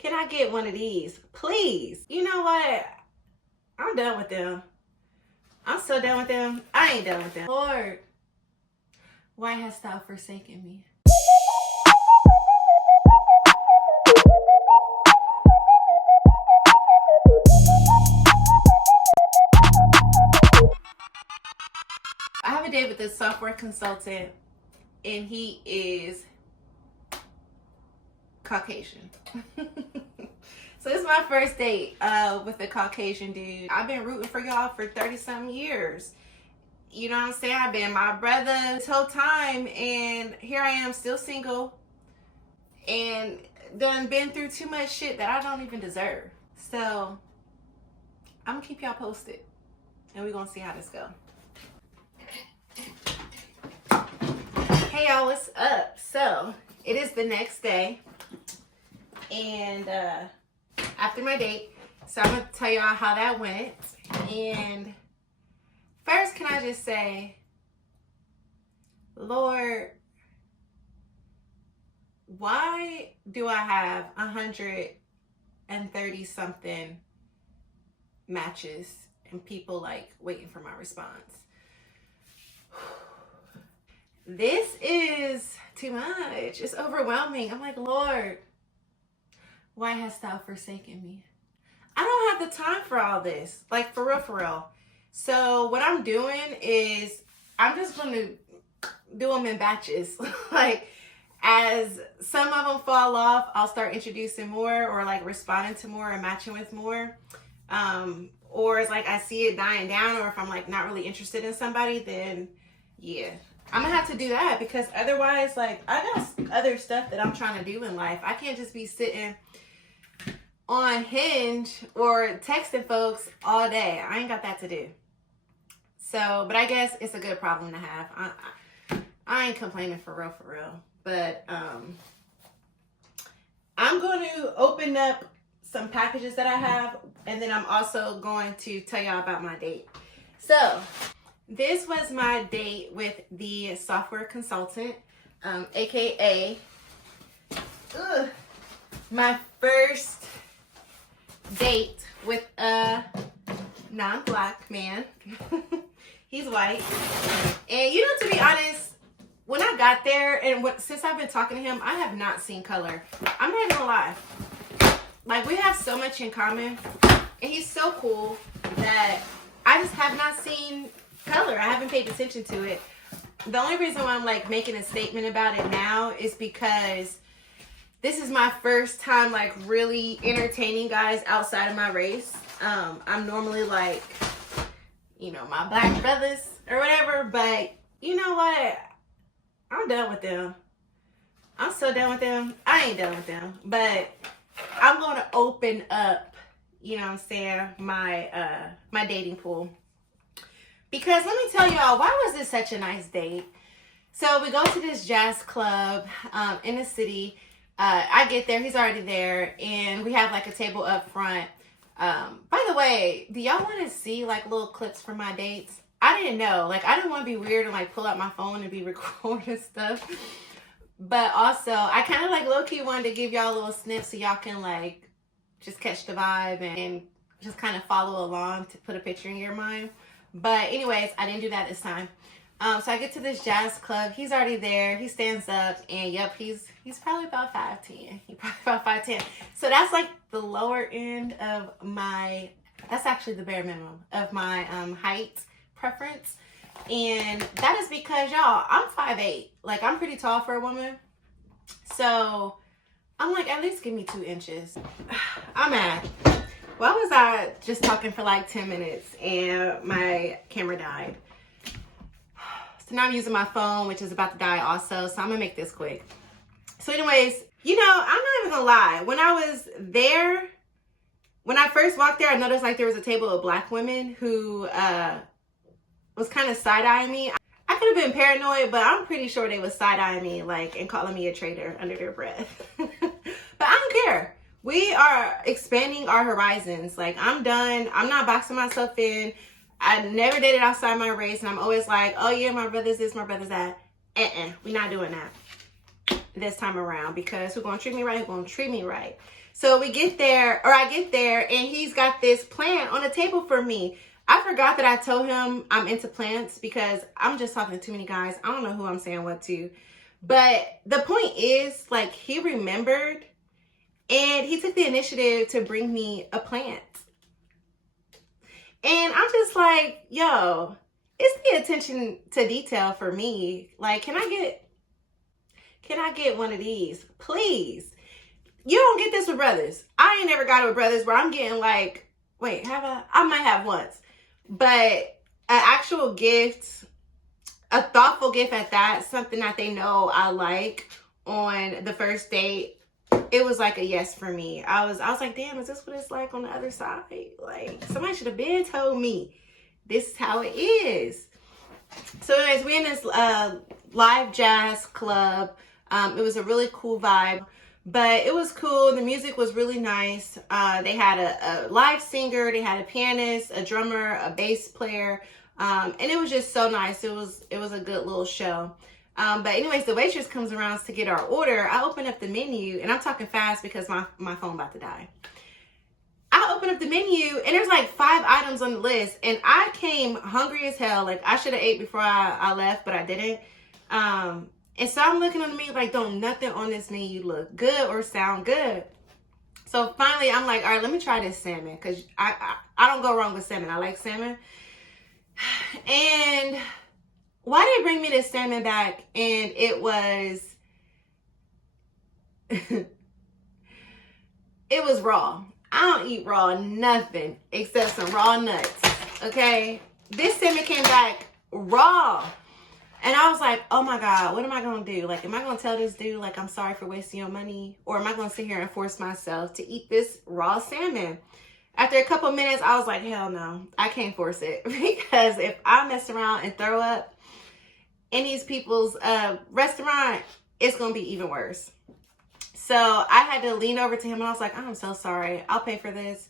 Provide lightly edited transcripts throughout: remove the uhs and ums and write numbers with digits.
Can I get one of these? Please. You know what? I'm done with them. I'm so done with them. I ain't done with them. Lord, why hast thou forsaken me? I have a date with this software consultant, and he is Caucasian. So this is my first date with a Caucasian dude. I've been rooting for y'all for 30-something years. You know what I'm saying? I've been my brother this whole time, and here I am still single and done been through too much shit that I don't even deserve. So I'm gonna keep y'all posted, and we're gonna see how this goes. Hey y'all, what's up? So it is the next day, and after my date, so I'm gonna tell y'all how that went. And first, can I just say, Lord, why do I have 130 something matches and people like waiting for my response? This is too much. It's overwhelming. I'm like, Lord, why hast thou forsaken me? I don't have the time for all this. Like, for real, for real. So what I'm doing is I'm just going to do them in batches. Like, as some of them fall off, I'll start introducing more, or like responding to more and matching with more. Or it's like I see it dying down, or if I'm like not really interested in somebody, then yeah, I'm gonna have to do that, because otherwise, like, I got other stuff that I'm trying to do in life. I can't just be sitting on Hinge or texting folks all day. I ain't got that to do. So, but I guess it's a good problem to have. I ain't complaining, for real, for real. But I'm going to open up some packages that I have, and then I'm also going to tell y'all about my date. So this was my date with the software consultant, aka my first date with a non-black man. He's white. And you know, to be honest, when I got there, and since I've been talking to him, I have not seen color. I'm not gonna lie. Like, we have so much in common, and he's so cool that I just have not seen color. I haven't paid attention to it. The only reason why I'm like making a statement about it now is because this is my first time like really entertaining guys outside of my race. I'm normally like, you know, my black brothers or whatever, but you know what? I'm done with them. I'm so done with them. I ain't done with them, but I'm going to open up, you know what I'm saying, my my dating pool. Because let me tell y'all, why was this such a nice date? So we go to this jazz club in the city. I get there, he's already there, and we have like a table up front. By the way, do y'all want to see like little clips from my dates? I didn't know. Like, I didn't want to be weird and like pull out my phone and be recording stuff. But also, I kind of like low-key wanted to give y'all a little snip so y'all can like just catch the vibe and just kind of follow along to put a picture in your mind. But anyways, I didn't do that this time. So I get to this jazz club. He's already there. He stands up, and yep, he's probably about 5'10". He's probably about 5'10". So that's like the lower end of my, that's actually the bare minimum of my height preference. And that is because, y'all, I'm 5'8". Like, I'm pretty tall for a woman. So I'm like, at least give me 2 inches. I'm mad. Why was I just talking for like 10 minutes and my camera died? So now I'm using my phone, which is about to die also. So I'm gonna make this quick. So anyways, you know, I'm not even gonna lie. When I was there, when I first walked there, I noticed like there was a table of black women who was kind of side-eyeing me. I could have been paranoid, but I'm pretty sure they was side-eyeing me, like, and calling me a traitor under their breath. But I don't care. We are expanding our horizons. Like, I'm done. I'm not boxing myself in. I never dated outside my race, and I'm always like, oh yeah, my brother's this, my brother's that. We're not doing that this time around, because who's gonna treat me right, who's gonna treat me right. So we get there, or I get there, and he's got this plant on the table for me. I forgot that I told him I'm into plants because I'm just talking to too many guys. I don't know who I'm saying what to. But the point is, like, he remembered and he took the initiative to bring me a plant. And I'm just like, yo, it's the attention to detail for me. Like, can I get one of these, please? You don't get this with brothers. I ain't never got it with brothers where I'm getting like, wait, have I might have once. But an actual gift, a thoughtful gift at that, something that they know I like on the first date, it was like a yes for me. I was like, damn, is this what it's like on the other side? Like, somebody should have been told me this is how it is. So anyways, we're in this live jazz club. It was a really cool vibe. But it was cool. The music was really nice. They had a live singer, they had a pianist, a drummer, a bass player, and it was just so nice. It was a good little show. But anyways, the waitress comes around to get our order. I open up the menu, and I'm talking fast because my phone about to die. I open up the menu, and there's like 5 items on the list, and I came hungry as hell. Like, I should have ate before I left, but I didn't. And so I'm looking on the menu like, don't nothing on this menu look good or sound good. So finally, I'm like, all right, let me try this salmon, because I don't go wrong with salmon. I like salmon. And why did they bring me this salmon back? And it was, it was raw. I don't eat raw nothing except some raw nuts, okay? This salmon came back raw. And I was like, oh my God, what am I going to do? Like, am I going to tell this dude, like, I'm sorry for wasting your money? Or am I going to sit here and force myself to eat this raw salmon? After a couple minutes, I was like, hell no, I can't force it. Because if I mess around and throw up in these people's restaurant, it's going to be even worse. So I had to lean over to him and I was like, I'm so sorry. I'll pay for this,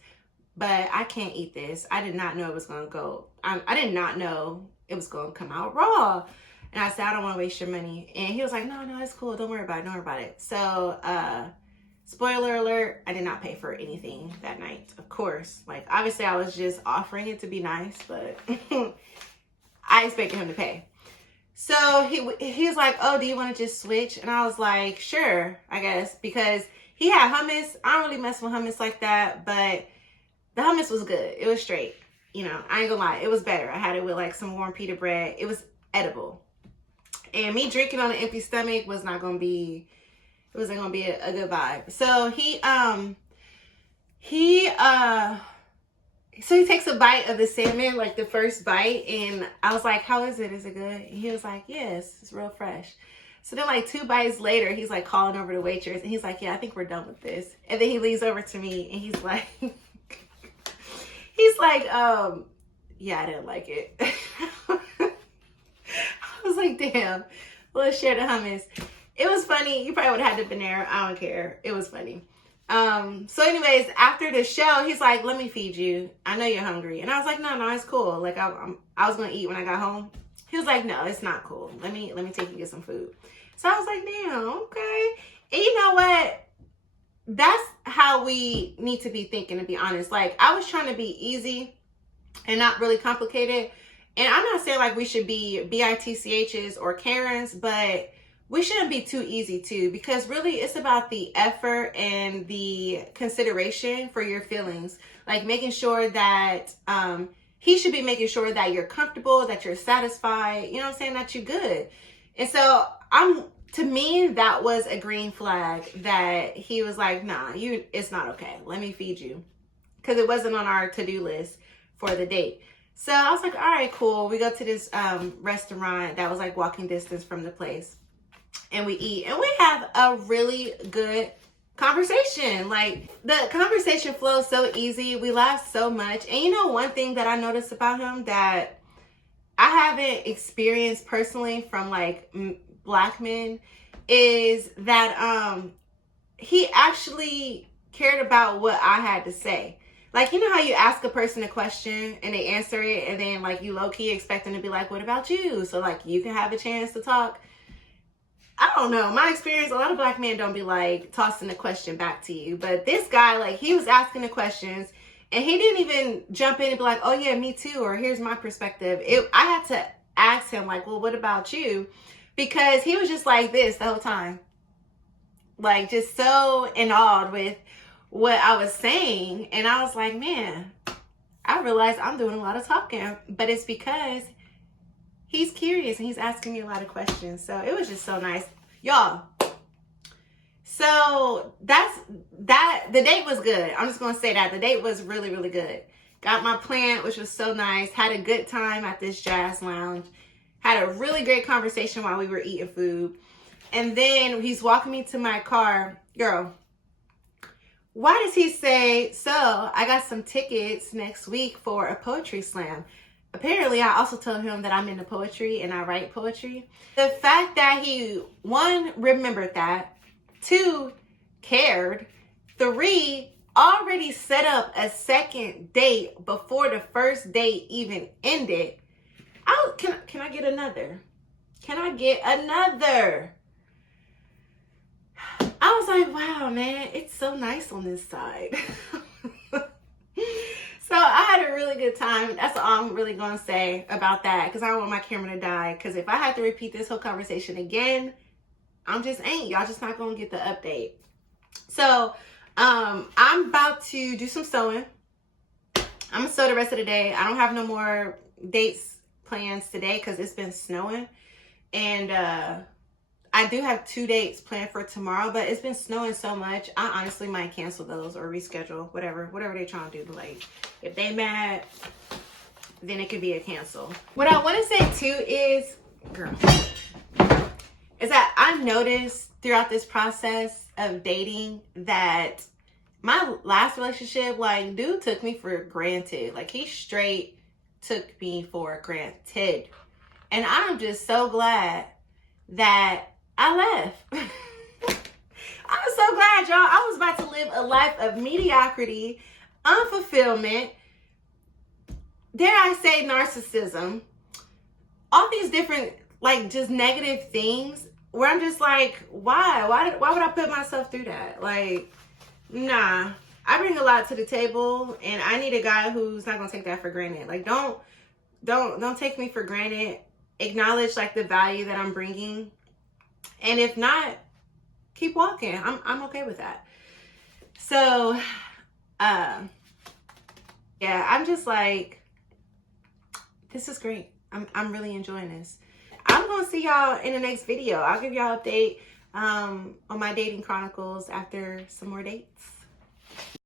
but I can't eat this. I did not know it was going to go. I did not know it was going to come out raw. And I said, I don't want to waste your money. And he was like, no, it's cool. Don't worry about it. Don't worry about it. So, spoiler alert, I did not pay for anything that night, of course. Like, obviously, I was just offering it to be nice, but I expected him to pay. So, he was like, oh, do you want to just switch? And I was like, sure, I guess. Because he had hummus. I don't really mess with hummus like that, but the hummus was good. It was straight. You know, I ain't gonna lie. It was better. I had it with, like, some warm pita bread. It was edible. And me drinking on an empty stomach was not going to be, it wasn't going to be a good vibe. So he takes a bite of the salmon, like the first bite. And I was like, how is it? Is it good? And he was like, yes, it's real fresh. So then like 2 bites later, he's like calling over the waitress and he's like, yeah, I think we're done with this. And then he leans over to me and he's like, yeah, I didn't like it. I was like, damn, let's share the hummus. It was funny. You probably would have had to been there. I don't care. It was funny. So anyways, after the show, he's like, let me feed you. I know you're hungry. And I was like, no, it's cool. Like I was going to eat when I got home. He was like, no, it's not cool. Let me take you to get some food. So I was like, damn, okay. And you know what? That's how we need to be thinking, to be honest. Like, I was trying to be easy and not really complicated. And I'm not saying like we should be BITCHs or Karens, but we shouldn't be too easy too, because really it's about the effort and the consideration for your feelings. Like making sure that he should be making sure that you're comfortable, that you're satisfied, you know what I'm saying, that you're good. And so to me, that was a green flag that he was like, nah, it's not okay. Let me feed you. Because it wasn't on our to-do list for the date. So I was like, all right, cool. We go to this restaurant that was like walking distance from the place. And we eat. And we have a really good conversation. Like, the conversation flows so easy. We laugh so much. And you know one thing that I noticed about him that I haven't experienced personally from like Black men is that he actually cared about what I had to say. Like, you know how you ask a person a question and they answer it and then like you low-key expect them to be like, what about you? So like you can have a chance to talk. I don't know. My experience, a lot of black men don't be like tossing the question back to you. But this guy, like, he was asking the questions and he didn't even jump in and be like, oh yeah, me too, or here's my perspective. I had to ask him, like, well, what about you? Because he was just like this the whole time. Like, just so awed with what I was saying. And I was like, man, I realized I'm doing a lot of talking, but it's because he's curious and he's asking me a lot of questions. So it was just so nice. Y'all. So the date was good. I'm just going to say that. The date was really, really good. Got my plant, which was so nice. Had a good time at this jazz lounge. Had a really great conversation while we were eating food. And then he's walking me to my car. Girl, why does he say, so I got some tickets next week for a poetry slam? Apparently, I also told him that I'm into poetry and I write poetry. The fact that he, 1, remembered that, 2, cared, 3, already set up a second date before the first date even ended. Can I get another? Can I get another? I was like, wow, man, it's so nice on this side. So I had a really good time. That's all I'm really going to say about that, because I don't want my camera to die. Because if I had to repeat this whole conversation again, I'm just ain't. Y'all just not going to get the update. So I'm about to do some sewing. I'm going to sew the rest of the day. I don't have no more dates plans today because it's been snowing. And I do have 2 dates planned for tomorrow, but it's been snowing so much, I honestly might cancel those or reschedule, whatever they're trying to do. Like, if they mad, then it could be a cancel. What I want to say too is, girl, is that I've noticed throughout this process of dating that my last relationship, like, dude took me for granted. Like, he straight took me for granted. And I'm just so glad that I left. I'm so glad, y'all. I was about to live a life of mediocrity, unfulfillment, dare I say narcissism, all these different, like, just negative things where I'm just like, why would I put myself through that? Like, nah. I bring a lot to the table, and I need a guy who's not gonna take that for granted. Like, don't take me for granted. Acknowledge, like, the value that I'm bringing. And if not, keep walking. I'm okay with that. So, yeah, I'm just like, this is great. I'm really enjoying this. I'm going to see y'all in the next video. I'll give y'all an update on my dating chronicles after some more dates.